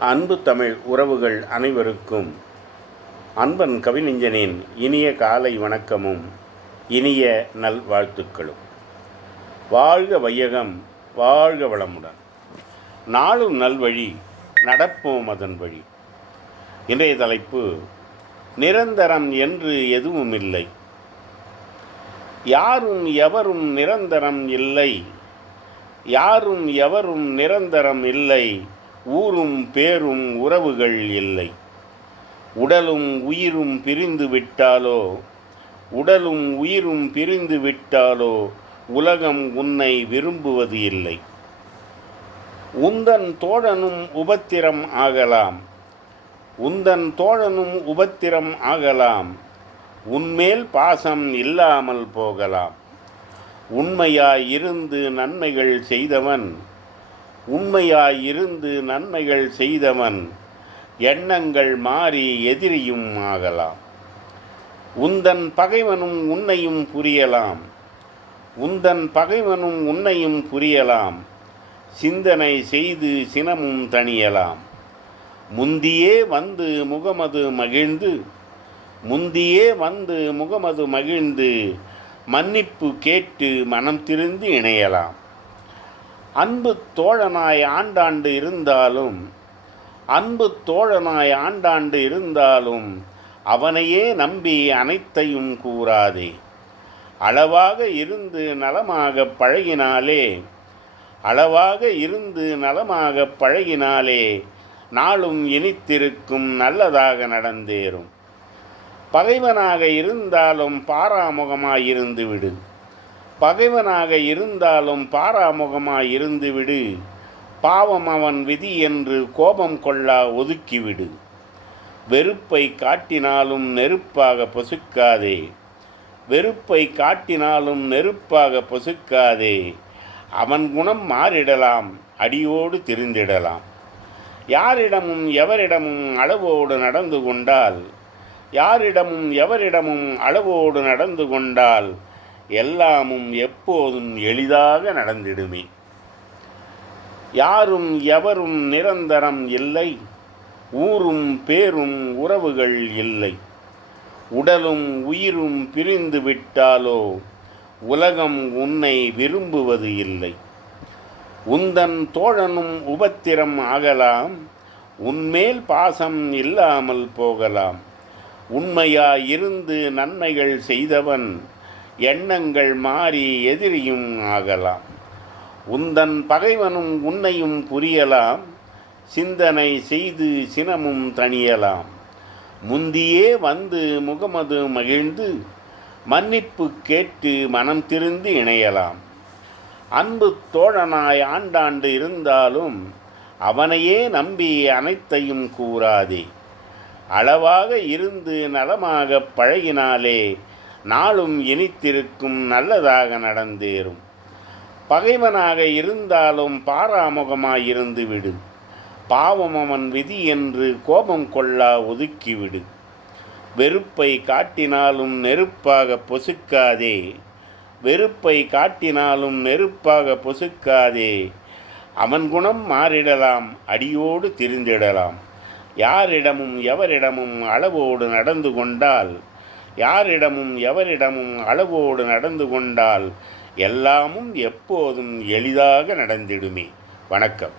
அன்பு தமிழ் உறவுகள் அனைவருக்கும். அன்பன் கவிஞனின் இனிய காலை வணக்கமும் இனிய நல்வாழ்த்துக்களும். வாழ்க வையகம் வாழ்க வளமுடன். நாளும் நல்வழி நடப்போம் அதன் வழி. இன்றைய தலைப்பு நிரந்தரம் என்று எதுவும் இல்லை. யாரும் எவரும் நிரந்தரம் இல்லை. யாரும் எவரும் நிரந்தரம் இல்லை. ஊரும் பேரும் உறவுகள் இல்லை. உடலும் உயிரும் பிரிந்து விட்டாலோ? உடலும் உயிரும் பிரிந்து விட்டாலோ? உலகம் உன்னை விரும்புவது இல்லை. உந்தன் தோழனும் உபத்திரம் ஆகலாம். உந்தன் தோழனும் உபத்திரம் ஆகலாம். உன்மேல் பாசம் இல்லாமல் போகலாம். உண்மையாயிருந்து நன்மைகள் செய்தவன் உண்மையாயிருந்து நன்மைகள் செய்தவன் எண்ணங்கள் மாறி எதிரியும் ஆகலாம். உந்தன் பகைவனும் உன்னையும் புரியலாம். உந்தன் பகைவனும் உன்னையும் புரியலாம். சிந்தனை செய்து சினமும் தணியலாம். முந்தியே வந்து முகமது மகிழ்ந்து முந்தியே வந்து முகமது மகிழ்ந்து மன்னிப்பு கேட்டு மனம் திருந்து இணையலாம். அன்பு தோழனாய் ஆண்டாண்டு இருந்தாலும் அன்பு தோழனாய் ஆண்டாண்டு இருந்தாலும் அவனையே நம்பி அனைத்தையும் கூறாதே. அளவாக இருந்து நலமாக பழகினாலே அளவாக இருந்து நலமாக பழகினாலே நாளும் இனித்திருக்கும் நல்லதாக நடந்தேறும். பகைவனாக இருந்தாலும் பாராமுகமாயிருந்து விடு பகைவனாக இருந்தாலும் பாராமுகமாய் இருந்துவிடு. பாவம் அவன் விதி என்று கோபம் கொள்ளா ஒதுக்கிவிடு. வெறுப்பை காட்டினாலும் நெருப்பாக பொசுக்காதே. வெறுப்பை காட்டினாலும் நெருப்பாக பொசுக்காதே. அவன் குணம் மாறிடலாம் அடியோடு திரிந்திடலாம். யாரிடமும் எவரிடமும் அளவோடு நடந்து கொண்டால் யாரிடமும் எவரிடமும் அளவோடு நடந்து கொண்டால் எல்லாமும் எப்போதும் எளிதாக நடந்திடுமே. யாரும் எவரும் நிரந்தரம் இல்லை. ஊரும் பேரும் உறவுகள் இல்லை. உடலும் உயிரும் பிரிந்து விட்டாலோ உலகம் உன்னை விரும்புவது இல்லை. உந்தன் தோழனும் உபத்திரம் ஆகலாம். உன்மேல் பாசம் இல்லாமல் போகலாம். உண்மையாயிருந்து நன்மைகள் செய்தவன் எண்ணங்கள் மாறி எதிரியும் ஆகலாம். உந்தன் பகைவனும் உன்னையும் புரியலாம். சிந்தனை செய்து சினமும் தணியலாம். முந்தியே வந்து முகமது மகிழ்ந்து மன்னிப்பு கேட்டு மனம் திருந்து இணையலாம். அன்பு தோழனாய் ஆண்டாண்டு இருந்தாலும் அவனையே நம்பி அனைத்தையும் கூறாதே. அளவாக இருந்து நலமாக பழகினாலே நாளும் இனித்திருக்கும் நல்லதாக நடந்தேறும். பகைவனாக இருந்தாலும் பாராமுகமாயிருந்து விடு. பாவம் அவன் விதி என்று கோபம் கொள்ளா ஒதுக்கிவிடு. வெறுப்பை காட்டினாலும் நெருப்பாக பொசுக்காதே. வெறுப்பை காட்டினாலும் நெருப்பாக பொசுக்காதே. அவன் குணம் மாறிடலாம் அடியோடு திரிந்திடலாம். யாரிடமும் எவரிடமும் அளவோடு நடந்து கொண்டால் யாரிடமும் எவரிடமும் அளவோடு நடந்து கொண்டால் எல்லாமும் எப்போதும் எளிதாக நடந்திடுமே. வணக்கம்.